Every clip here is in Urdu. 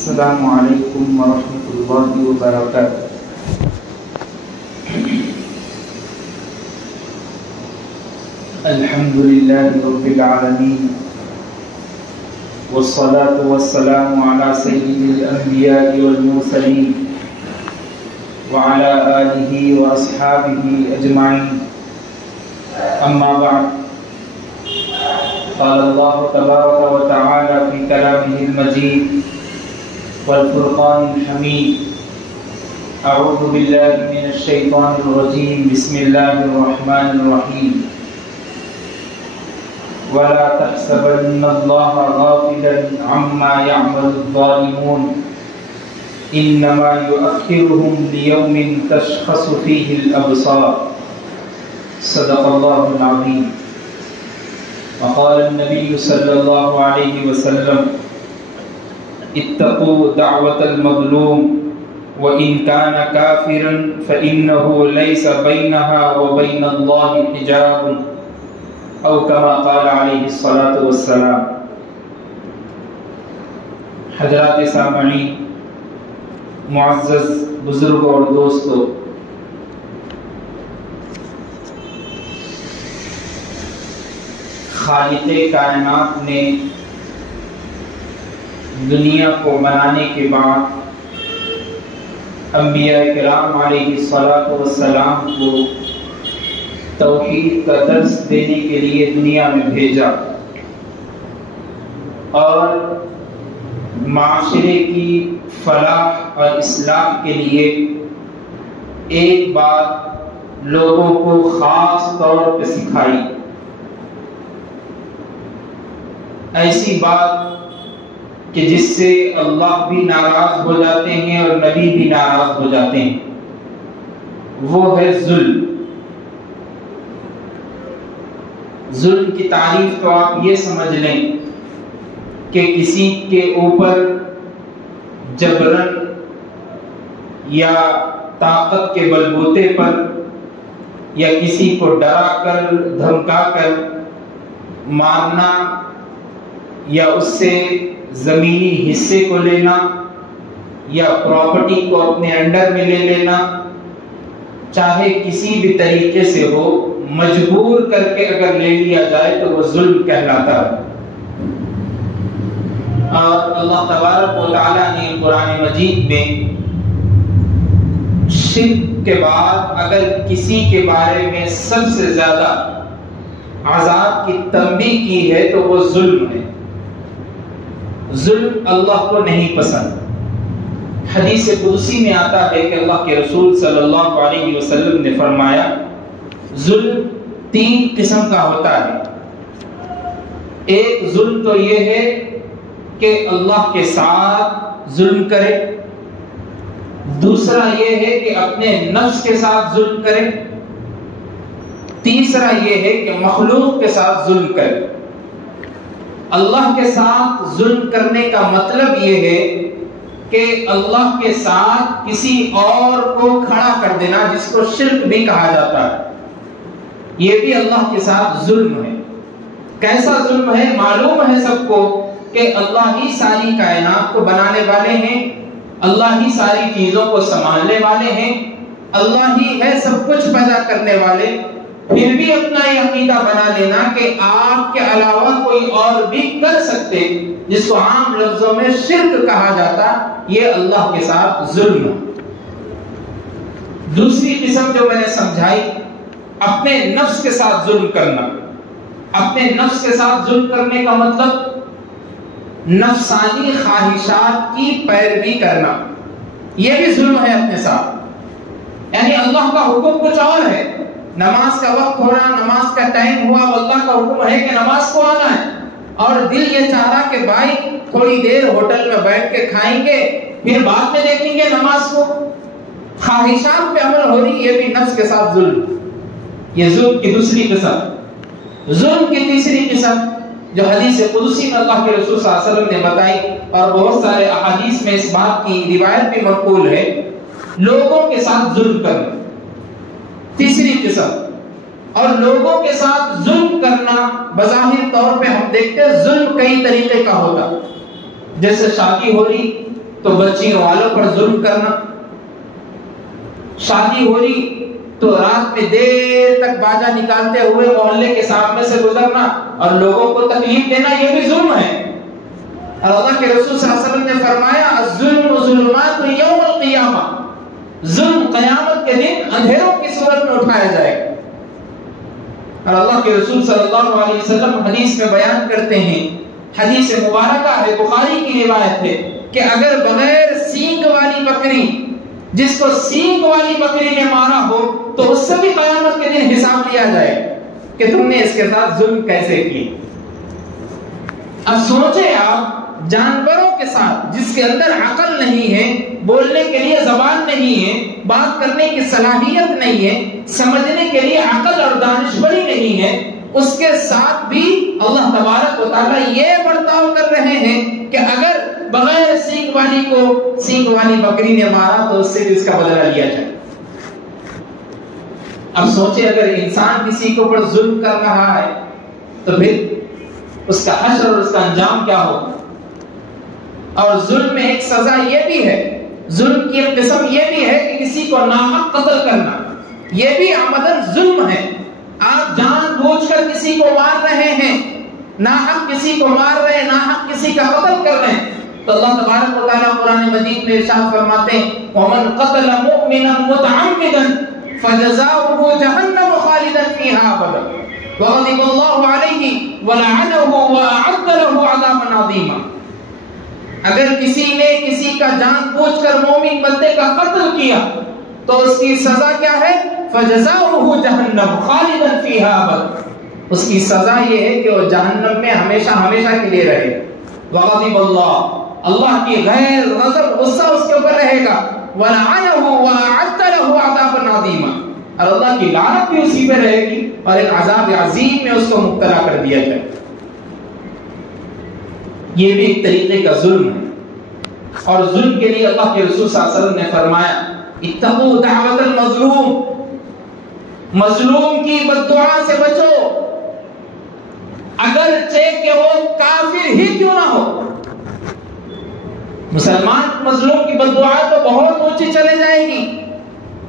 السلام علیکم ورحمۃ اللہ وبرکاتہ۔ الحمد للہ رب العالمین والصلاة والسلام علی سید الانبیاء والمرسلین وعلی آلہ واصحابہ اجمعین، اما بعد، قال اللہ تبارک و تعالی فی کلامہ المجید والفرقان الحمید، اعوذ باللہ من الشیطان الرجیم، بسم اللہ الرحمن الرحیم، ولا تحسبن اللہ غافلا عما يعمل الظالمون انما يؤخرهم ليوم تشخص فيه الابصار، صدق اللہ العظیم۔ وقال النبی صلی اللہ علیہ وسلم، اتقوا دعوة المظلوم وإن كان كافرا فإنه ليس بينها وبين الله حجاب، او كما قال علیہ الصلاة والسلام۔ حضرات سامعین، معزز بزرگوں اور دوستو، خالق کائنات نے دنیا کو بنانے کے بعد انبیاء کرام علیہ الصلاۃ والسلام کو توحید کا درس دینے کے لیے دنیا میں بھیجا، اور معاشرے کی فلاح اور اصلاح کے لیے ایک بات لوگوں کو خاص طور پہ سکھائی، ایسی بات کہ جس سے اللہ بھی ناراض ہو جاتے ہیں اور نبی بھی ناراض ہو جاتے ہیں، وہ ہے ظلم۔ ظلم کی تعریف تو آپ یہ سمجھ لیں کہ کسی کے اوپر جبرن یا طاقت کے بلبوتے پر یا کسی کو ڈرا کر دھمکا کر مارنا، یا اس سے زمینی حصے کو لینا یا پراپرٹی کو اپنے انڈر میں لے لینا، چاہے کسی بھی طریقے سے ہو، مجبور کر کے اگر لے لیا جائے تو وہ ظلم کہلاتا ہے۔ اور اللہ تبارک و تعالیٰ نے قرآن مجید میں شرک کے بعد اگر کسی کے بارے میں سب سے زیادہ عذاب کی تنبیہ کی ہے تو وہ ظلم ہے۔ ظلم اللہ کو نہیں پسند۔ حدیث قدسی میں آتا ہے کہ اللہ کے رسول صلی اللہ علیہ وسلم نے فرمایا، ظلم تین قسم کا ہوتا ہے۔ ایک ظلم تو یہ ہے کہ اللہ کے ساتھ ظلم کرے، دوسرا یہ ہے کہ اپنے نفس کے ساتھ ظلم کرے، تیسرا یہ ہے کہ مخلوق کے ساتھ ظلم کرے۔ اللہ کے ساتھ ظلم کرنے کا مطلب یہ ہے کہ اللہ کے ساتھ کسی اور کو کھڑا کر دینا، جس کو شرک بھی کہا جاتا ہے، یہ بھی اللہ کے ساتھ ظلم ہے۔ کیسا ظلم ہے؟ معلوم ہے سب کو کہ اللہ ہی ساری کائنات کو بنانے والے ہیں، اللہ ہی ساری چیزوں کو سنبھالنے والے ہیں، اللہ ہی ہے سب کچھ پیدا کرنے والے، پھر بھی اپنا یہ عقیدہ بنا لینا کہ آپ کے علاوہ کوئی اور بھی کر سکتے، جس کو عام لفظوں میں شرک کہا جاتا، یہ اللہ کے ساتھ ظلم ہے۔ دوسری قسم جو میں نے سمجھائی، اپنے نفس کے ساتھ ظلم کرنا۔ اپنے نفس کے ساتھ ظلم کرنے کا مطلب نفسانی خواہشات کی پیروی کرنا، یہ بھی ظلم ہے اپنے ساتھ۔ یعنی اللہ کا حکم کچھ اور ہے، نماز کا وقت ہو رہا، نماز کا ٹائم ہوا، اللہ کا حکم ہے کہ نماز کو آنا ہے، اور دل یہ چاہ رہا کہ بھائی تھوڑی دیر ہوٹل میں بیٹھ کے کھائیں گے، پھر بعد میں دیکھیں گے نماز کو، خواہشات پہ عمل ہو رہی، یہ بھی نفس کے ساتھ ظلم۔ یہ ظلم کی دوسری قسم۔ ظلم کی تیسری قسم جو حدیث قدسی میں اللہ کے رسول صلی اللہ علیہ وسلم نے بتائی، اور بہت سارے احادیث میں اس بات کی روایت بھی منقول ہے، لوگوں کے ساتھ ظلم کرنا، تیسری قسم۔ اور لوگوں کے ساتھ ظلم کرنا بظاہر طور پہ ہم دیکھتے ہیں ظلم کئی طریقے کا ہوتا، جیسے شادی ہو رہی، تو بچیوں والوں پر ظلم کرنا، شادی ہو رہی تو رات میں دیر تک باجا نکالتے ہوئے محلے کے سامنے سے گزرنا اور لوگوں کو تکلیف دینا، یہ بھی ظلم ہے۔ اور اللہ کے رسول صلی اللہ علیہ وسلم نے فرمایا الظلم ظلمات یوم القیامہ، ظلم قیامت کے دن اندھیروں کی صورت میں اٹھایا جائے گا۔ اور اللہ کے رسول صلی اللہ علیہ وسلم حدیث میں بیان کرتے ہیں، حدیث مبارکہ ہے، بخاری کی روایت ہے، کہ اگر بغیر سینگ والی بکری، جس کو سینگ والی بکری نے مارا ہو، تو اس سے بھی قیامت کے دن حساب لیا جائے کہ تم نے اس کے ساتھ ظلم کیسے کی۔ اب سوچیں آپ، جانوروں کے ساتھ جس کے اندر عقل نہیں ہے، بولنے کے لیے زبان نہیں ہے، بات کرنے کی صلاحیت نہیں ہے، سمجھنے کے لیے عقل اور دانشوری نہیں ہے، اس کے ساتھ بھی اللہ تبارک و تعالیٰ یہ برتاؤ کر رہے ہیں کہ اگر بغیر سینگ والی کو سینگ والی بکری نے مارا تو اس سے بھی اس کا بدلہ لیا جائے۔ اب سوچیں اگر انسان کسی کے اوپر ظلم کر رہا ہے تو پھر اس کا حشر اور اس کا انجام کیا ہوگا؟ اور ظلم میں ایک سزا یہ بھی ہے، ظلم کی ایک قسم یہ بھی ہے کہ کسی کو ناحق قتل کرنا، یہ بھی عمدن ظلم ہے۔ آپ جان بوجھ کر کسی کو مار رہے ہیں، ناحق کسی کو مار رہے ہیں، ناحق کسی کا قتل کر رہے ہیں، تو اللہ تبارک و تعالیٰ قرآن مجید میں ارشاد فرماتے ہیں وَمَنْ قَتَلَ مُؤْمِنًا مُتَعَمِّدًا فَجَزَاؤُهُ جَهَنَّمُ خَالِدًا فِيهَا أَبَدًا وَغَضِبَ اللَّهُ عَلَيْهِ وَلَعَنَهُ وَأَعَدَّ لَهُ عَذَابًا عَظِيمًا۔ اگر کسی نے کسی کا جان بوجھ کر مومن بندے کا قتل کیا تو اس کی سزا کیا ہے؟ فَجَزَاؤُهُ جَهَنَّمُ خَالِدًا فِيهَا أَبَدًا، اس کی سزا یہ ہے کہ وہ جہنم میں ہمیشہ ہمیشہ کے لیے رہے گا۔ وَغَضِبَ اللَّهُ، اللہ کی غیر غضب غصہ اس کے اوپر رہے گا، وَلَعَنَهُ وَأَعَدَّ لَهُ عَذَابًا عَظِيمًا، اور اللہ کی لعنت بھی اسی پہ رہے گی اور ایک عذاب عظیم میں اس کو مبتلا کر دیا جائے۔ یہ بھی ایک طریقے کا ظلم ہے، اور ظلم کے لیے اللہ کے رسول صلی اللہ علیہ وسلم نے فرمایا اتقوا دعوت المظلوم، مظلوم کی بددعا سے بچو، اگرچہ کہ وہ کافر ہی کیوں نہ ہو۔ مسلمان مظلوم کی بددعا تو بہت اونچی چلے جائے گی،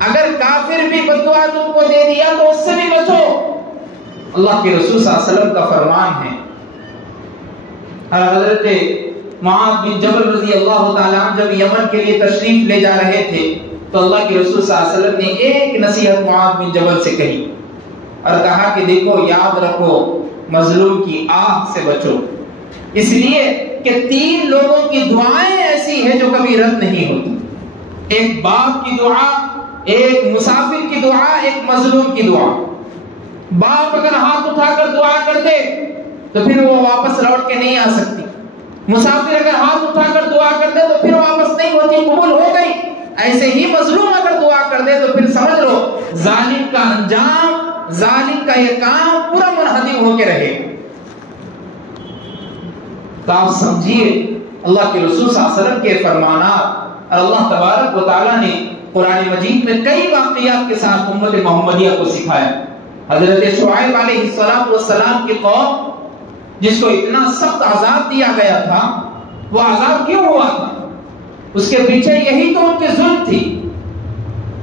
اگر کافر بھی بددعا تم کو دے دیا تو اس سے بھی بچو۔ اللہ کے رسول صلی اللہ علیہ وسلم کا فرمان ہے۔ حضرت معاذ بن جبل رضی اللہ تعالیٰ عنہ جب یمن کے لیے تشریف لے جا رہے تھے تو اللہ کے رسول صلی اللہ علیہ وسلم نے ایک نصیحت معاذ بن جبل سے کہی اور کہا کہ دیکھو یاد رکھو مظلوم کی آہ سے بچو، اس لیے کہ 3 لوگوں کی دعائیں ایسی ہیں جو کبھی رد نہیں ہوتی، ایک باپ کی دعا، ایک مسافر کی دعا، ایک مظلوم کی دعا۔ باپ اگر ہاتھ اٹھا کر دعا کر دے تو پھر وہ واپس لوٹ کے نہیں آ سکتی، مسافر اگر ہاتھ اٹھا کر دعا کر دے تو پھر واپس نہیں ہوتی، قبول ہو گئی۔ ایسے ہی مظلوم اگر دعا کر دے تو پھر سمجھ لو ظالم کا انجام، ظالم کا یہ کام پورا منہدم ہو کے رہے۔ تو آپ سمجھیے اللہ کے رسول صلی اللہ علیہ وسلم کے فرمانات، اور اللہ تبارک و تعالیٰ نے قرآن مجید میں کئی واقعات کے ساتھ امت محمدیہ کو سکھایا۔ حضرت شعیب علیہ السلام کی قوم جس کو اتنا سخت عذاب دیا گیا تھا، وہ عذاب کیوں ہوا تھا؟ اس کے پیچھے یہی تو ان کے ظلم تھی۔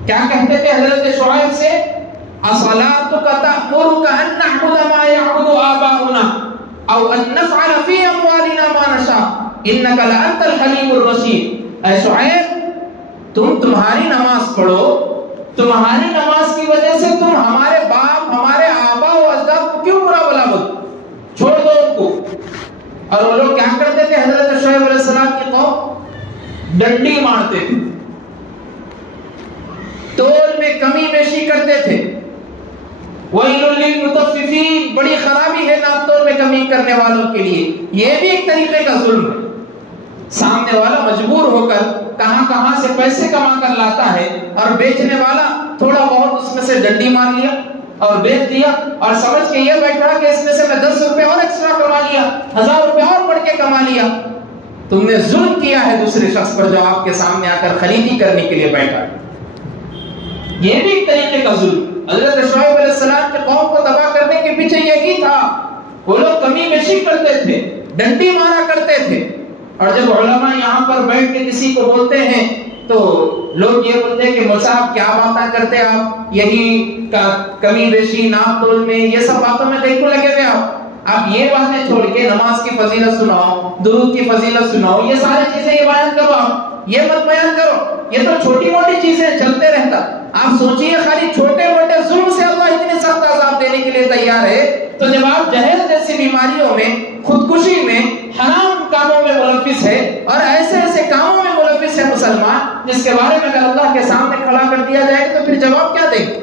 کیا کہتے تھے حضرت شعیب سے؟ اصلاتک تأمرک ان نعبد ما یعبد آباؤنا او ان نفعل فی اموالنا ما نشاء انک لانت الحلیم الرشید۔ اے شعیب، تمہاری نماز پڑھو، تمہاری نماز کی وجہ سے تم ہمارے باپ، ہمارے آبا و اجداد کو کیوں برا بلا بولتے؟ چھوڑ دو ان کو۔ اور وہ لوگ کیا کرتے تھے؟ حضرت شعیب علیہ السلام کی قوم ڈنڈی مارتے تھے، تول میں کمی بیشی کرتے تھے۔ وَيْلٌ لِّلْمُطَفِّفِينَ، بڑی خرابی ہے ناپ تول میں کمی کرنے والوں کے لیے۔ یہ بھی ایک طریقے کا ظلم ہے۔ سامنے والا مجبور ہو کر کہاں سے پیسے کما کر لاتا ہے اور بیچنے والا تھوڑا بہت اس میں سے ڈنڈی مار لیا اور بیچ دیا اور سمجھ کے یہ بیٹھا کہ اس میں سے میں 10 روپے اور ایکسٹرا کما لیا، 1000 روپے اور بڑھ کے کما لیا۔ تم نے ظلم کیا ہے دوسرے شخص پر جو آپ کے سامنے آ کر خریدی کرنے کے لیے بیٹھا۔ یہ بھی ایک طریقے کا ظلم۔ حضرت شعیب علیہ السلام کے قوم کو تباہ کرنے کے پیچھے یہی تھا، وہ لوگ کمی بیشی کرتے تھے، ڈنڈی مارا کرتے تھے۔ اور جب علماء یہاں پر بیٹھ کے کسی کو بولتے ہیں تو لوگ یہ بولتے ہیں کہ مولوی صاحب کیا باتیں کرتے آپ، یہی کمی بیشی ناپ تول میں یہ سب باتوں میں دیکھو لگے ہوئے آپ یہ باتیں چھوڑ کے نماز کی فضیلت سناؤ، درود کی فضیلت سناؤ، یہ ساری چیزیں یہ بیان کرو، آپ یہ مت بیان کرو، یہ تو چھوٹی موٹی چیزیں چلتے رہتا۔ آپ سوچئے خالی چھوٹے موٹے ظلم سے اللہ اتنے سخت عذاب دینے کے لیے تیار ہے، تو جب آپ جہیز جیسی بیماریوں میں، خودکشی میں، حرام کاموں میں ملوث ہے اور ایسے ایسے کاموں میں ملوث ہے مسلمان، جس کے بارے میں اگر اللہ کے سامنے کھڑا کر دیا جائے تو پھر جواب کیا دیں گے؟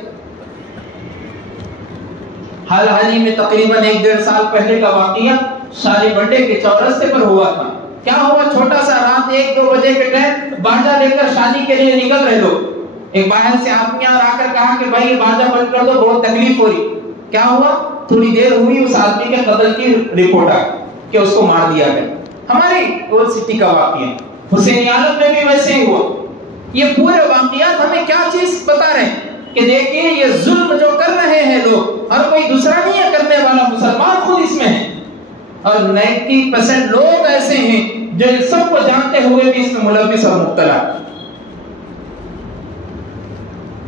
حال ہی میں تقریباً 1-1.5 سال پہلے کا واقعہ شالی بنڈے کے چورستے پر ہوا تھا۔ کیا ہوا، چھوٹا سا رات 1-2 بجے کے ٹائم باجا لے کر شادی کے لیے نکل رہے لوگ، ایک باہر سے آدمی آ کر کہا کہ بھائی باجا بند کر دو، بہت تکلیف ہو رہی۔ کیا ہوا، تھوڑی دیر ہوئی اس آدمی کے قتل کی رپورٹ آئی کہ اس کو مار دیا گیا۔ ہماری اولڈ سٹی کا واقعہ حسین عالم میں بھی ویسے ہی ہوا۔ یہ پورے واقعات ہمیں کیا چیز بتا رہے ہیں کہ دیکھیے یہ ظلم جو کر رہے ہیں لوگ، اور کوئی دوسرا نہیں ہے کرنے والا، مسلمان خود اس میں ہے، اور 90% لوگ ایسے ہیں جو ان سب کو جانتے ہوئے بھی اس میں ملوث اور مبتلا۔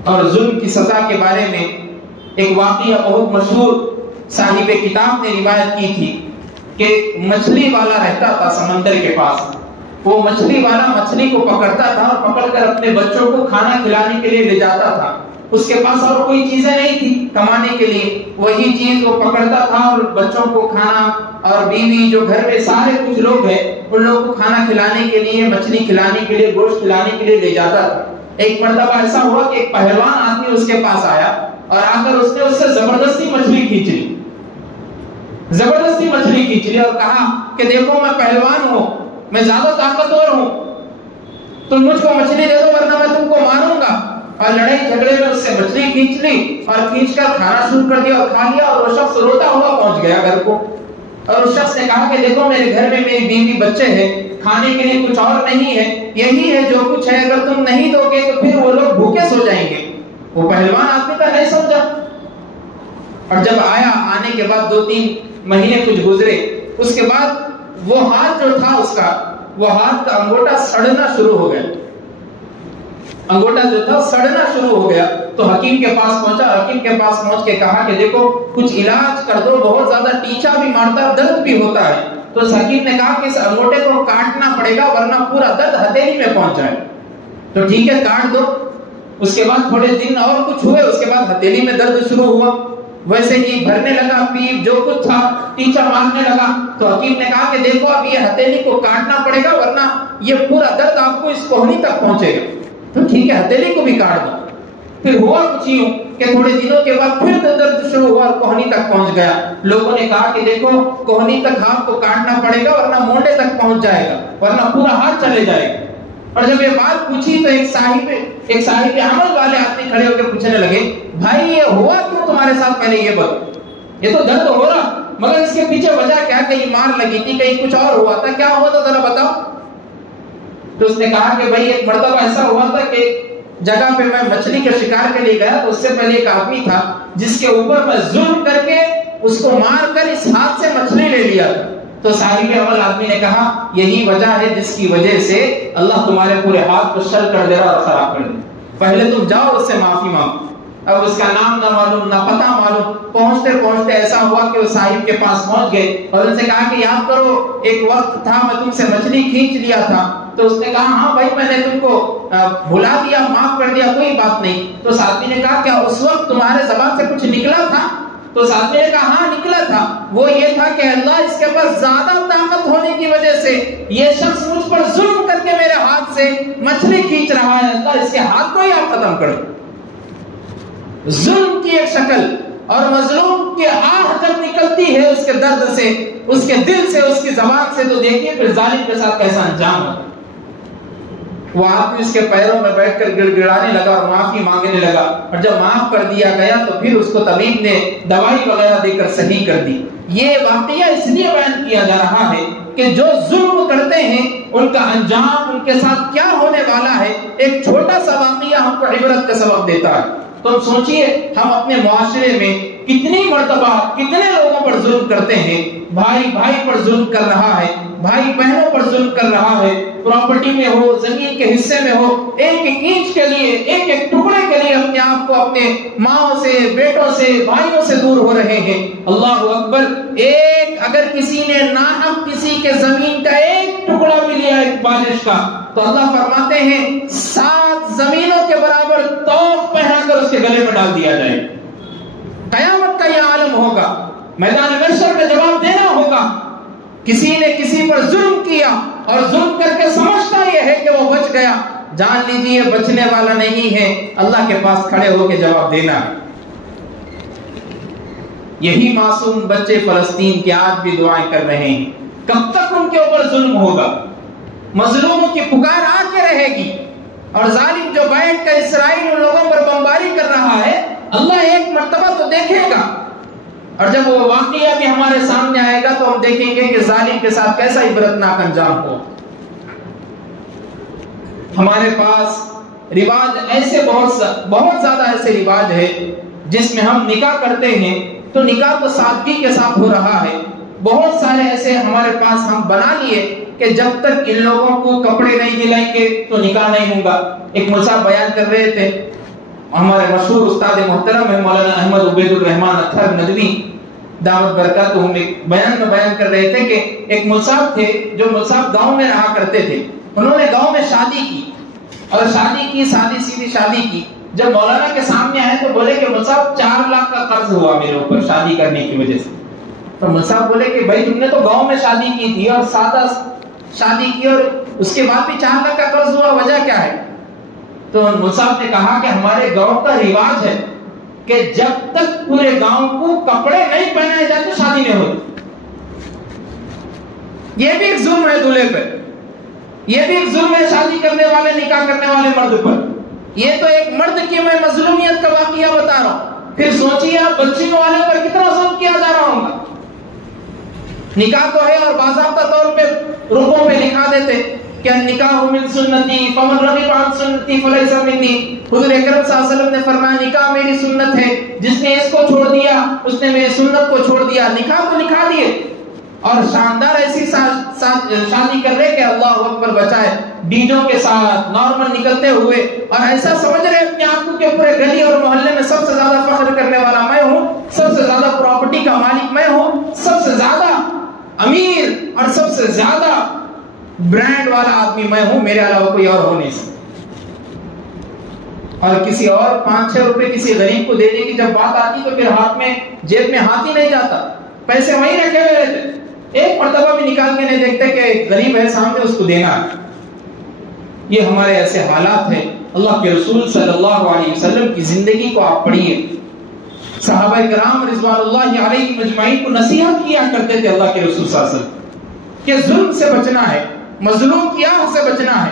اور ظلم کی سزا کے بارے میں ایک واقعہ بہت مشہور صاحب کتاب نے روایت کی تھی کہ مچھلی والا رہتا تھا سمندر کے پاس، وہ مچھلی والا مچھلی کو پکڑتا تھا اور پکڑ کر اپنے بچوں کو کھانا کھلانے کے لیے لے جاتا تھا۔ اس کے پاس اور کوئی چیزیں نہیں تھی کمانے کے لیے، وہی چیز وہ پکڑتا تھا اور بچوں کو کھانا، اور بیوی جو گھر میں سارے کچھ لوگ ہیں ان لوگوں کو کھانا کھلانے کے لیے، مچھلی کھلانے کے لیے، گوشت کھلانے کے لیے لے جاتا تھا۔ ایک مرتبہ ایسا ہوا کہ ایک پہلوان آدمی اس کے پاس آیا اور آ کر اس نے اس سے زبردستی مچھلی کھینچ لی، زبردستی مچھلی کھینچ لی اور کہا کہ دیکھو میں پہلوان ہوں، میں زیادہ طاقتور ہوں، تم مجھ کو مچھلی دے دو ورنہ میں تم کو ماروں گا۔ اور لڑائی جھگڑے میں اس سے مچھلی کھینچ لی اور کھینچ کر کھانا شروع کر دیا اور کھا لیا، اور وہ شخص روتا ہوا پہنچ گیا گھر کو۔ اور اس شخص نے کہا کہ دیکھو میرے گھر میں میری بیوی بچے ہیں، کھانے کے لیے کچھ اور نہیں ہے، یہی ہے جو کچھ ہے، اگر تم نہیں دو گے تو پھر وہ لوگ بھوکے سو جائیں گے۔ وہ پہلوان آدمی کا نہیں سمجھا، اور جب آیا، آنے کے بعد 2-3 مہینے کچھ گزرے، اس کے بعد وہ ہاتھ جو تھا اس کا، وہ ہاتھ کا انگوٹا سڑنا شروع ہو گیا، انگوٹا جو تھا سڑنا شروع ہو گیا۔ تو حکیم کے پاس پہنچا، حکیم کے پاس پہنچ کے کہا کہ دیکھو کچھ علاج کر دو، بہت زیادہ ٹیچا بھی مارتا ہے، درد بھی ہوتا ہے۔ تو اس حکیم نے کہا کہ اس انگوٹے کو کاٹنا پڑے گا ورنہ پورا درد ہتھیلی میں پہنچ جائے۔ تو ٹھیک ہے کاٹ دو۔ اس کے بعد تھوڑے دن اور کچھ ہوئے، اس کے بعد ہتھیلی میں درد شروع ہوا، ویسے ہی بھرنے لگا، پیپ جو کچھ تھا ٹیچا مارنے لگا۔ تو حکیم نے کہا کہ دیکھو اب یہ ہتھیلی کو کاٹنا پڑے گا ورنہ یہ پورا درد آپ کو اس کوہنی تک پہنچے گا۔ تو ٹھیک ہے ہتھیلی کو بھی کاٹ دو۔ پھر ہوا کچھ یوں کہ تھوڑے دنوں کے بعد پھر درد شروع ہوا اور کوہنی تک پہنچ گیا۔ لوگوں نے کہا کہ دیکھو کوہنی تک ہاتھ کو کاٹنا پڑے گا ورنہ مونڈے تک پہنچ جائے گا، ورنہ پورا ہاتھ چلے جائے گا۔ اور جب یہ بات پوچھی تو ایک صاحب عمل والے آدمی کھڑے ہو کے پوچھنے لگے، بھائی یہ ہوا کیوں تمہارے ساتھ، پہلے یہ بات، یہ تو درد ہو رہا مگر اس کے پیچھے وجہ کیا، کہیں مار لگی تھی، کہیں کچھ اور ہوا تھا، کیا ہوا تھا ذرا بتاؤ۔ تو اس نے کہا کہ بھائی ایک مرتبہ ایسا ہوا تھا کہ جگہ پہ میں مچھلی کے شکار کے لیے گیا، تو اس سے پہلے ایک آدمی تھا جس کے اوپر میں ظلم کر کے اس کو مار کر اس ہاتھ سے مچھلی لے لیا تھا۔ تو صاحب عمل آدمی نے کہا یہی وجہ ہے جس کی وجہ سے اللہ تمہارے پورے ہاتھ کو شل کر دے رہا اور خراب کر دے، پہلے تم جاؤ اس سے معافی مانگو۔ اب اس کا نام نہ معلوم نہ پتہ معلوم، پہنچتے پہنچتے ایسا ہوا کہ وہ صاحب کے پاس پہنچ گئے اور ان سے کہا کہ یاد کرو ایک وقت تھا میں تم سے مچھلی کھینچ لیا تھا۔ تو اس نے کہا ہاں بھائی میں نے تم کو بھلا دیا، معاف کر دیا، کوئی بات نہیں۔ تو اس آدمی نے کہا کیا اس وقت تمہارے زبان سے کچھ نکلا تھا؟ تو اس آدمی نے کہا ہاں نکلا تھا، وہ یہ تھا کہ اللہ اس کے پاس زیادہ طاقت ہونے کی وجہ سے یہ شخص مجھ پر ظلم کر کے میرے ہاتھ سے مچھلی کھینچ رہا ہے، اللہ اس کے ہاتھ کو ہی آپ ختم کر دو۔ ظلم کی ایک شکل، اور مظلوم کی آہ جب نکلتی ہے اس کے درد سے، اس کے دل سے، اس کی زبان سے، تو دیکھیے پھر ظالم کے ساتھ کیسا انجام ہوتا ہے۔ وہ آدمی اس کے پیروں میں بیٹھ کر گڑ گڑانے لگا اور معافی مانگنے لگا، اور جب معاف کر دیا گیا تو پھر اس کو طبیب نے دوائی وغیرہ دے کر صحیح کر دی۔ یہ واقعہ اس لیے بیان کیا جا رہا ہے کہ جو ظلم کرتے ہیں ان کا انجام ان کے ساتھ کیا ہونے والا ہے۔ ایک چھوٹا سا واقعہ ہم کو عبرت کا سبق دیتا ہے۔ تم سوچئے ہم اپنے معاشرے میں کتنی مرتبہ کتنے لوگوں پر ظلم کرتے ہیں. بھائی بھائی پر ظلم کر رہا ہے, بھائی بہنوں پر ظلم کر رہا ہے, پراپرٹی میں ہو, زمین کے حصے میں ہو, ایک ایک انچ کے لیے, ایک ایک ٹکڑے کے لیے اپنے آپ کو اپنے ماں سے, بیٹوں سے, بھائیوں سے دور ہو رہے ہیں. اللہ اکبر. ایک اگر کسی نے ناحق کسی کے زمین کا ایک ٹکڑا بھی لیا ایک بارش کا, تو اللہ فرماتے ہیں 7 زمینوں کے برابر توق پہنا کر اس کے گلے میں ڈال دیا جائے. قیامت کا یہ عالم ہوگا, میدان محشر میں جواب دینا ہوگا. کسی نے کسی پر ظلم کیا اور ظلم کر کے سمجھتا یہ ہے کہ وہ بچ گیا, جان لیجیے بچنے والا نہیں ہے, اللہ کے پاس کھڑے ہو کے جواب دینا ہے. یہی معصوم بچے فلسطین کے آج بھی دعائیں کر رہے ہیں. کب تک ان کے اوپر ظلم ہوگا؟ مظلوموں کی پکار آ کے رہے گی, اور ظالم جو بیٹھ کر اسرائیل ان لوگوں پر بمباری کر رہا ہے, اللہ ایک مرتبہ تو دیکھے گا. اور جب وہ واقعہ بھی ہمارے سامنے آئے گا تو ہم دیکھیں گے کہ ظالم کے ساتھ کیسا عبرتناک انجام ہو. ہمارے پاس رواج ایسے بہت زیادہ ایسے رواج ہے جس میں ہم نکاح کرتے ہیں تو نکاح تو سادگی کے ساتھ ہو رہا ہے. بہت سارے ایسے ہمارے پاس ہم بنا لیے کہ جب تک ان لوگوں کو کپڑے نہیں دلائیں گے تو نکاح نہیں ہوگا. ایک مولوی صاحب بیان کر رہے تھے, ہمارے مشہور استاد محترم ہے مولانا احمد عبید الرحمان اطہر ندوی دعوت برکاتہم, ایک بیان میں بیان کر رہے تھے کہ ایک مولوی صاحب تھے جو مولوی صاحب گاؤں میں رہا کرتے تھے. انہوں نے گاؤں میں شادی کی اور شادی کی, سادی سیدھی شادی کی. جب مولانا کے سامنے آئے تو بولے کہ مولوی صاحب 4 لاکھ کا قرض ہوا میرے اوپر شادی کرنے کی وجہ سے. تو مولوی صاحب بولے کہ بھائی تم نے تو گاؤں میں شادی کی تھی اور سادہ شادی کی اور اس کے بعد بھی 4 لاکھ کا قرض ہوا, وجہ کیا ہے؟ تو مولوی صاحب نے کہا کہ ہمارے گاؤں کا رواج ہے کہ جب تک پورے گاؤں کو کپڑے نہیں پہنائے جاتے شادی نہیں ہوتی. یہ بھی ایک ظلم ہے دولہے پر, یہ بھی ایک ظلم ہے شادی کرنے والے, نکاح کرنے والے مرد پر. یہ تو ایک مرد کی میں مظلومیت کا واقعہ بتا رہا ہوں. پھر سوچیے آپ بچیوں والے پر کتنا ظلم کیا جا رہا ہوگا. نکاح تو ہے اور باضابطہ طور پہ رکوع پہ لکھا دیتے کہ نکاح من سنتی فمن رغب عن سنتی فلیس منی. حضور اکرم صلی اللہ علیہ وسلم نے فرمایا نکاح میری سنت ہے, جس نے اس کو چھوڑ دیا اس نے میری سنت کو چھوڑ دیا. نکاح تو نکاح دیے اور شاندار ایسی شادی کر رہے کہ اللہ اکبر بچائے, ڈیجوں کے ساتھ نارمل نکلتے ہوئے, اور ایسا سمجھ رہے اپنے آپ کو کہ پورے گلی اور محلے میں سب سے زیادہ فخر کرنے والا میں ہوں, سب سے زیادہ پراپرٹی کا مالک میں ہوں, سب سے زیادہ امیر اور سب سے زیادہ برانڈ والا آدمی میں ہوں, میرے علاوہ کوئی اور ہو نہیں سکتا. اور کسی اور 5-6 روپے کسی غریب کو دینے کی جب بات آتی تو پھر ہاتھ میں جیب میں ہاتھ ہی نہیں جاتا, پیسے وہیں رکھے ہوئے رہتے, ایک مرتبہ بھی نکال کے نہیں دیکھتے کہ غریب ہے سامنے اس کو دینا ہے. یہ ہمارے ایسے حالات ہیں. اللہ کے رسول صلی اللہ علیہ وسلم کی زندگی کو آپ پڑھیے, صحابہ کرام رضوان اللہ علیہ مجمعین کو نصیحت کیا کرتے تھے اللہ کے رسول صلی اللہ علیہ وسلم کہ ظلم سے بچنا ہے, مظلوم کی آہ سے بچنا ہے.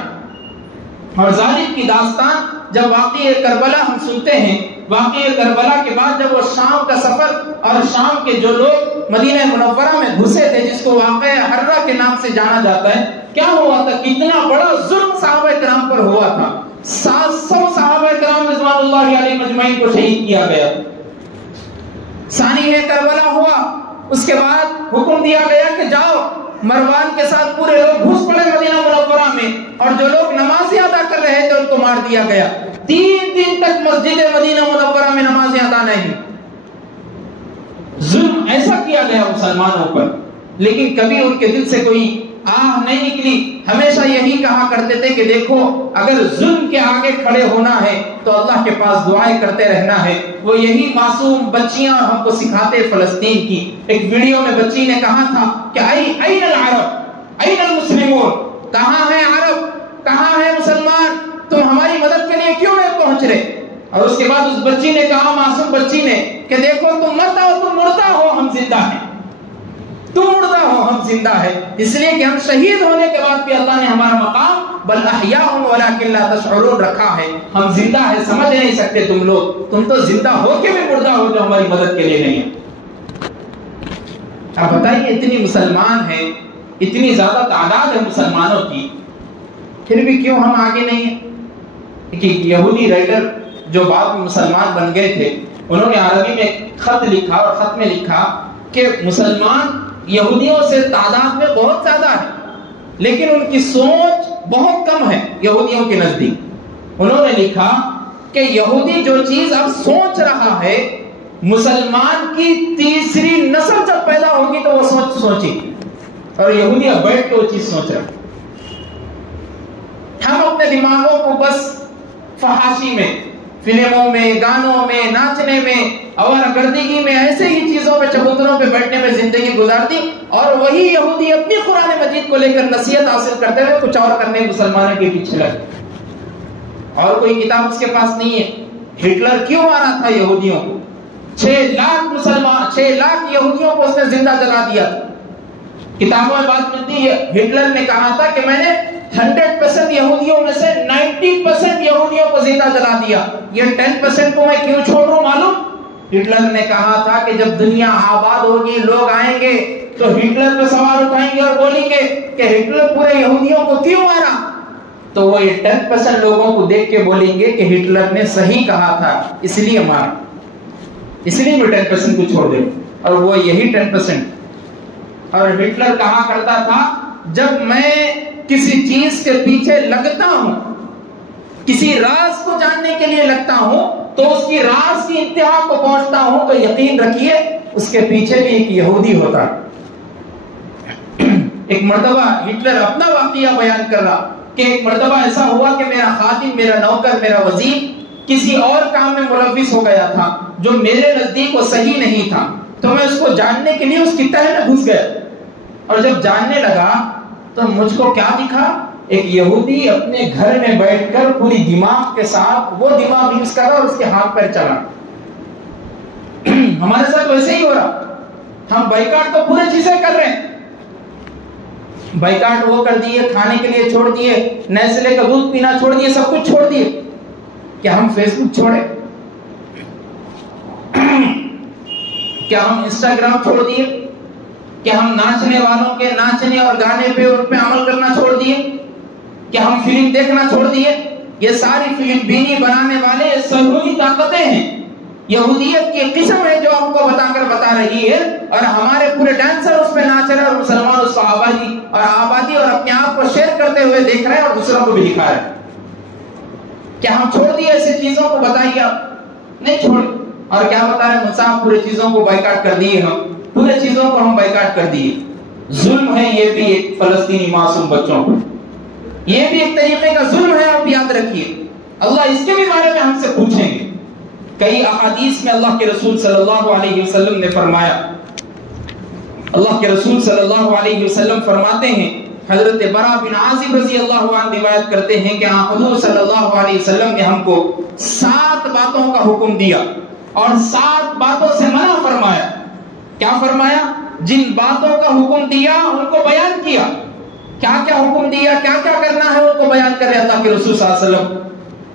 اور ظالم کی داستان جب واقعہ کربلا ہم سنتے ہیں, واقعہ کربلا کے بعد جب وہ شام کا سفر اور شام کے جو لوگ مدینہ منورہ میں گھسے تھے جس کو واقعہ حرہ کے نام سے جانا جاتا ہے, کیا ہوا تھا, کتنا بڑا ظلم صحابہ کرام پر ہوا تھا. 700 صحابہ کرام رضوان اللہ علیہ مجمعین کو شہید کیا گیا. ثانی ہے کربلا ہوا, اس کے بعد حکم دیا گیا کہ جاؤ مروان کے ساتھ پورے لوگ گھس پڑے مدینہ منورہ میں, اور جو لوگ نمازیں ادا کر رہے تھے ان کو مار دیا گیا. 3 دن تک مسجد مدینہ منورہ میں نمازیں ادا نہیں. ظلم ایسا کیا گیا مسلمانوں پر, لیکن کبھی ان کے دل سے کوئی آہ نہیں نکلی. ہمیشہ یہی کہا کرتے تھے کہ دیکھو اگر ظلم کے آگے کھڑے ہونا ہے تو اللہ کے پاس دعائیں کرتے رہنا ہے. وہ یہی معصوم بچیاں ہم کو سکھاتے فلسطین کی. ایک ویڈیو میں بچی نے کہا تھا کہ این العرب این المسلمون, کہاں ہیں عرب, کہاں ہیں مسلمان, تم ہماری مدد کے لیے کیوں نہیں پہنچ رہے. اور اس کے بعد اس بچی نے کہا, معصوم بچی نے, کہ دیکھو تم مرتا ہو, تم مردہ ہو, ہم زندہ ہیں. تم مردہ ہو, ہم زندہ ہیں. اس لیے کہ ہم شہید ہونے کے بعد بھی اللہ نے ہمارا مقام بل احیاء ولکن لا تشعرون رکھا ہے. ہم زندہ ہیں, سمجھ نہیں سکتے تم لوگ, تم تو زندہ ہو کے بھی مردہ ہو جو ہماری مدد کے لیے نہیں ہے. آپ بتائیے اتنی مسلمان ہیں, اتنی زیادہ تعداد ہے مسلمانوں کی, پھر بھی کیوں ہم آگے نہیں ہیں. کہ یہودی رائٹر جو بعد میں مسلمان بن گئے تھے, انہوں نے عربی میں خط لکھا اور خط میں لکھا کہ مسلمان یہودیوں سے تعداد میں بہت زیادہ ہے لیکن ان کی سوچ بہت کم ہے یہودیوں کے نزدیک۔ انہوں نے لکھا کہ یہودی جو چیز اب سوچ رہا ہے مسلمان کی تیسری نسل جب پیدا ہوگی تو وہ سوچی، اور یہودی اب بیٹھ کے وہ چیز سوچ رہا ہے۔ ہم اپنے دماغوں کو بس فحاشی میں، فلموں میں، گانوں میں، ناچنے میں، آوارگردگی میں، ایسے ہی چیزوں پہ، چبوتروں پہ بیٹھنے میں زندگی گزار دی، اور وہی یہودی اپنی قرآن مجید کو لے کر نصیحت حاصل کرتے ہوئے کچھ اور کرنے مسلمانوں کے پیچھے لگے، اور کوئی کتاب اس کے پاس نہیں ہے۔ ہٹلر کیوں مارا تھا یہودیوں کو؟ 6 لاکھ یہودیوں کو اس نے زندہ جلا دیا تھا۔ کتابوں میں بات ملتی ہے، ہٹلر نے کہا تھا کہ میں نے 100% یہودیوں میں سے 90% یہودیوں کو زندہ جلا دیا، یہ 10% کو میں کیوں چھوڑ رہا ہوں معلوم؟ ہٹلر نے کہا تھا کہ جب دنیا آباد ہوگی، لوگ آئیں گے تو ہٹلر پہ سوال اٹھائیں گے اور بولیں گے کہ ہٹلر پورے یہودیوں کو کیوں مارا؟ تو وہ یہ 10% لوگوں کو دیکھ کے بولیں گے کہ ہٹلر نے صحیح کہا تھا اس لیے مارا، اس لیے میں 10% کو چھوڑ دے، اور وہ یہی 10%۔ اور ہٹلر کہا کرتا تھا جب میں کسی چیز کے پیچھے لگتا ہوں، کسی راز کو جاننے کے لیے لگتا ہوں تو اس کی راز کی انتہا کو پہنچتا ہوں تو یقین رکھیے اس کے پیچھے بھی ایک یہودی ہوتا ہے۔ ایک مرتبہ ہٹلر اپنا واقعہ بیان کر رہا کہ ایک مرتبہ ایسا ہوا کہ میرا خادم، میرا نوکر، میرا وزیر کسی اور کام میں ملوث ہو گیا تھا جو میرے نزدیک وہ صحیح نہیں تھا، تو میں اس کو جاننے کے لیے اس کی تہہ میں گھس گیا، اور جب جاننے لگا تو مجھ کو کیا دکھا؟ ایک یہودی اپنے گھر میں بیٹھ کر پوری دماغ کے ساتھ وہ دماغ یوز کر رہا اور اس کے ہاتھ پیر چلا۔ ہمارے ساتھ ویسے ہی ہو رہا، ہم بائیکاٹ تو پورے چیزیں کر رہے ہیں، بائیکاٹ وہ کر دیے، کھانے کے لیے چھوڑ دیے، نیسلے کا دودھ پینا چھوڑ دیے، سب کچھ چھوڑ دیے، کیا ہم فیس بک چھوڑے؟ کیا ہم انسٹاگرام چھوڑ دیے؟ کیا ہم ناچنے والوں کے ناچنے اور گانے پہ ان پہ عمل کرنا چھوڑ دیے؟ کیا ہم فلم دیکھنا چھوڑ دیے؟ یہ ساری فلم بینی بنانے والے صہیونی طاقتیں ہیں، یہودیت کی قسم ہے جو ہم کو بتا رہی ہے، اور ہمارے پورے ڈانسر اس پہ ناچ رہے اور مسلمان اس کو آبادی اور اپنے آپ کو شیئر کرتے ہوئے دیکھ رہے ہیں اور دوسروں کو بھی دکھا رہے ہیں۔ کیا ہم چھوڑ دیے ایسی چیزوں کو؟ بتائیے آپ، نہیں چھوڑے۔ اور کیا بتا رہے ہیں؟ مصعب پورے چیزوں کو بائیکاٹ کر دیے، ہم پورے چیزوں کو ہم بائیکاٹ کر دیے۔ ظلم ہے یہ بھی ایک فلسطینی معصوم بچوں پر، یہ بھی ایک طریقے کا ظلم ہے، آپ یاد رکھیے، اللہ اس کے بھی بارے میں ہم سے پوچھیں گے۔ کئی احادیث میں اللہ کے رسول صلی اللہ علیہ وسلم نے فرمایا، اللہ کے رسول صلی اللہ علیہ وسلم فرماتے ہیں، حضرت برا بن عازب رضی اللہ عنہ روایت کرتے ہیں کہ حضور صلی اللہ علیہ وسلم نے ہم کو 7 باتوں کا حکم دیا اور 7 باتوں سے منع فرمایا۔ کیا فرمایا؟ جن باتوں کا حکم دیا ان کو بیان کیا، کیا کیا حکم دیا، کیا کیا کرنا ہے ان کو بیان کرے اللہ کے رسول صلی اللہ علیہ وسلم۔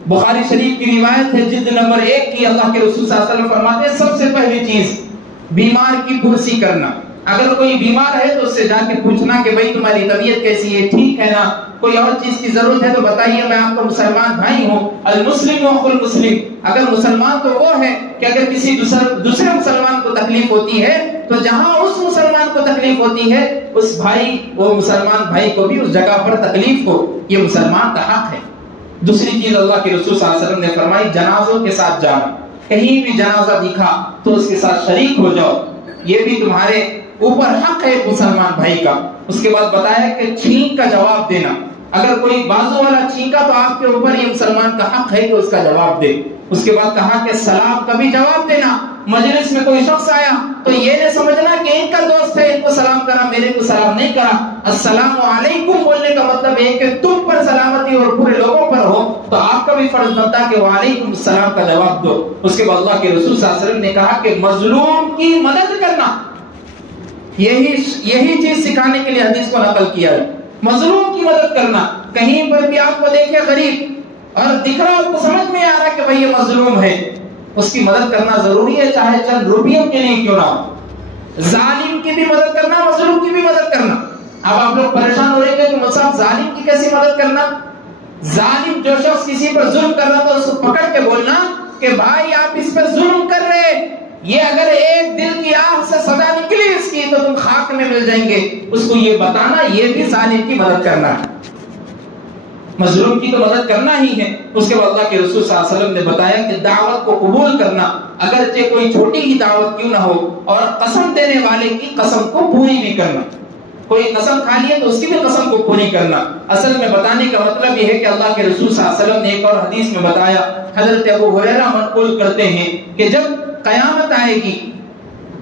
بخاری شریف کی روایت ہے جلد نمبر 1 کی، اللہ کے رسول صلی اللہ علیہ وسلم فرماتے ہیں سب سے پہلی چیز بیمار کی پرسی کرنا۔ اگر کوئی بیمار ہے تو اس سے جا کے پوچھنا کہ بھائی تمہاری طبیعت کیسی ہے، ٹھیک ہے نا، کوئی اور چیز کی ضرورت ہے تو بتائیے، میں آپ کا مسلمان بھائی ہوں۔ المسلم اخو المسلم، اگر مسلمان تو وہ ہے کہ اگر کسی دوسرے مسلمان کو تکلیف ہوتی ہے تو جہاں اس مسلمان کو تکلیف ہوتی ہے اس بھائی، وہ مسلمان بھائی کو بھی اس جگہ پر تکلیف ہو، یہ مسلمان کا حق ہے۔ دوسری چیز اللہ کے رسول صلی اللہ علیہ وسلم نے فرمائی جنازوں کے ساتھ جانا، کہیں بھی جنازہ دکھا تو اس کے ساتھ شریک ہو جاؤ، یہ بھی تمہارے اوپر حق ہے مسلمان بھائی کا۔ اس کے بعد بتایا کہ چھینک کا جواب دینا، اگر کوئی بازو والا چھینکا تو آپ کے اوپر یہ مسلمان کا حق ہے کہ اس کا جواب دے۔ اس کے بعد کہا کہ سلام کا بھی جواب دینا، مجلس میں کوئی شخص آیا تو یہ نہ سمجھنا کہ ان کا دوست ہے ان کو سلام کرا، میرے کو سلام نہیں کرا۔ السلام علیکم بولنے کا مطلب ہے کہ تم پر سلامتی اور پورے لوگوں پر ہو، تو آپ کا بھی فرض بنتا کہ وعلیکم السلام کا جواب دو۔ اس کے بعد اللہ کے رسول صلی اللہ علیہ وسلم نے کہا کہ مظلوم کی مدد کرنا، یہی چیز سکھانے کے لیے حدیث کو نقل کیا ہے، مظلوم کی مدد کرنا۔ کہیں پر بھی آپ کو دیکھے غریب اور دکھ رہا، آپ کو سمجھ میں آ رہا کہ بھئی یہ مظلوم ہے، اس کی مدد کرنا ضروری ہے، چاہے چند روپیوں کے لیے کیوں نہ ہو۔ ظالم کی بھی مدد کرنا، مظلوم کی بھی مدد کرنا۔ اب آپ لوگ پریشان ہو رہے ہیں کہ مصعب ظالم کی کیسی مدد کرنا؟ ظالم جو شخص کسی پر ظلم کر رہا تھا اس کو پکڑ کے بولنا کہ بھائی آپ اس پہ ظلم کر رہے، یہ اگر ایک دل کی آہ سے سزا نکلی اس کی تو تم خاک میں مل جائیں گے، اس کو یہ بتانا یہ بھی ظالم کی مدد کرنا ہے، مظلوم کی تو مدد کرنا ہی ہے۔ اس کے بعد اللہ کے رسول صلی اللہ علیہ وسلم نے بتایا کہ دعوت کو قبول کرنا، اگرچہ کوئی چھوٹی ہی دعوت کیوں نہ ہو، اور قسم دینے والے کی قسم کو پوری بھی کرنا، کوئی قسم کھا لیے تو اس کی بھی قسم کو پوری کرنا۔ اصل میں بتانے کا مطلب یہ ہے کہ اللہ کے رسول صلی اللہ علیہ وسلم نے ایک اور حدیث میں بتایا، حضرت ابو ہریرہ منقول کرتے ہیں کہ جب قیامت آئے گی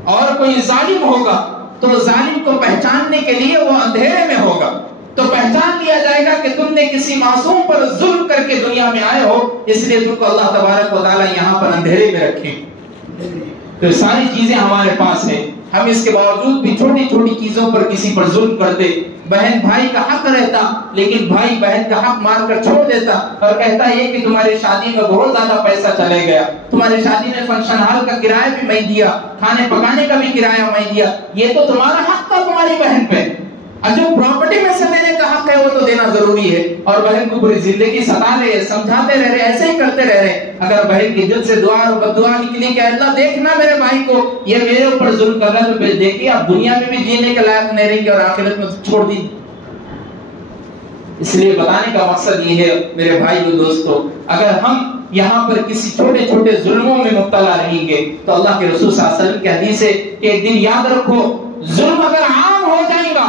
اور کوئی ظالم ہوگا تو ظالم کو پہچاننے کے لیے وہ اندھیرے میں ہوگا، تو پہچان لیا جائے گا کہ تم نے کسی معصوم پر ظلم کر کے دنیا میں آئے ہو، اس لیے تم کو اللہ تبارک و تعالیٰ یہاں پر اندھیرے میں رکھے۔ تو ساری چیزیں ہمارے پاس ہیں، ہم اس کے باوجود بھی چھوٹی چھوٹی چیزوں پر کسی پر ظلم کرتے۔ بہن بھائی کا حق رہتا لیکن بھائی بہن کا حق مار کر چھوڑ دیتا اور کہتا یہ کہ تمہاری شادی میں بہت زیادہ پیسہ چلے گیا، تمہاری شادی میں فنکشن ہال کا کرایہ بھی میں دیا، کھانے پکانے کا بھی کرایہ میں دیا، یہ تو تمہارا حق تھا تمہاری بہن پہ، اور جو پراپرٹی میں سے دینے کا حق ہے وہ تو دینا ضروری ہے۔ اور بہن کو پوری زندگی ستا رہے، سمجھاتے رہ رہے، ایسے ہی کرتے رہ رہے۔ اگر بہن کی دل سے دعا اور بددعا نکلی کہ اللہ دیکھنا میرے بھائی کو یہ میرے اوپر ظلم کر رہا ہے، تو پھر دیکھیے آپ دنیا میں بھی جینے کے لائق نہیں رہیں گے اور آخرت میں چھوڑ دی۔ اس لیے بتانے کا مقصد یہ ہے میرے بھائی و دوستو، اگر ہم یہاں پر کسی چھوٹے چھوٹے ظلموں میں مبتلا رہیں گے تو اللہ کے رسول صلی اللہ علیہ وسلم کی حدیث ہے کہ ایک دن یاد رکھو، ظلم اگر عام ہو جائے گا،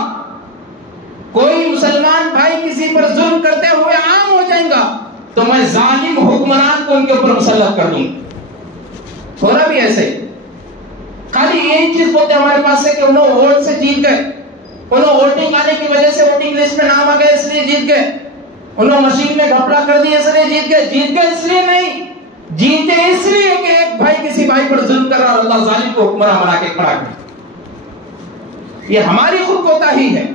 کوئی مسلمان بھائی کسی پر ظلم کرتے ہوئے عام ہو جائے گا تو میں ظالم حکمران کو ان کے اوپر مسلط کر دوں۔ تھوڑا بھی ایسے خالی یہی چیز بولتے ہمارے پاس ہے کہ انہوں ووٹ سے جیت گئے، انہوں ووٹنگ آنے کی وجہ سے ووٹنگ لسٹ میں نام آ گئے اس لیے جیت گئے، انہوں مشین میں گھپلا کر دی اس لیے جیت گئے۔ جیت گئے اس لیے نہیں، جیتے اس لیے کہ ایک بھائی کسی بھائی پر ظلم کر رہا اور اللہ ظالم کو حکمراں بنا کے کھڑا کر۔ یہ ہماری خود کوتاہی ہے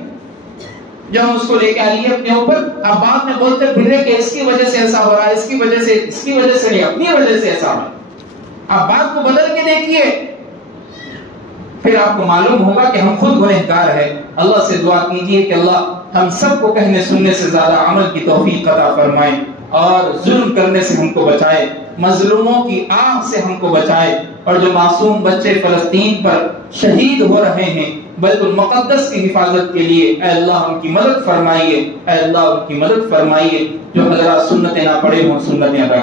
جو ہم اس کو لے کے آ رہی ہے اپنے اوپر۔ اب بعد میں بولتے پھر رہے کہ اس کی وجہ سے ایسا ہو رہا ہے، اس کی وجہ سے نہیں، اپنی وجہ سے ایسا ہو رہا ہے۔ آپ بات کو بدل کے دیکھیے، پھر آپ کو معلوم ہوگا کہ ہم خود گنہگار ہیں۔ اللہ سے دعا کیجئے کہ اللہ ہم سب کو کہنے سننے سے زیادہ عمل کی توفیق عطا فرمائے اور ظلم کرنے سے ہم کو بچائے، مظلوموں کی آہ سے ہم کو بچائے، اور جو معصوم بچے فلسطین پر شہید ہو رہے ہیں بیت المقدس کی حفاظت کے لیے، اے اللہ ان کی مدد فرمائیے، اے اللہ ان کی مدد فرمائیے۔ جو حضرات سنتیں نہ پڑھے ہوں سنتیں ادا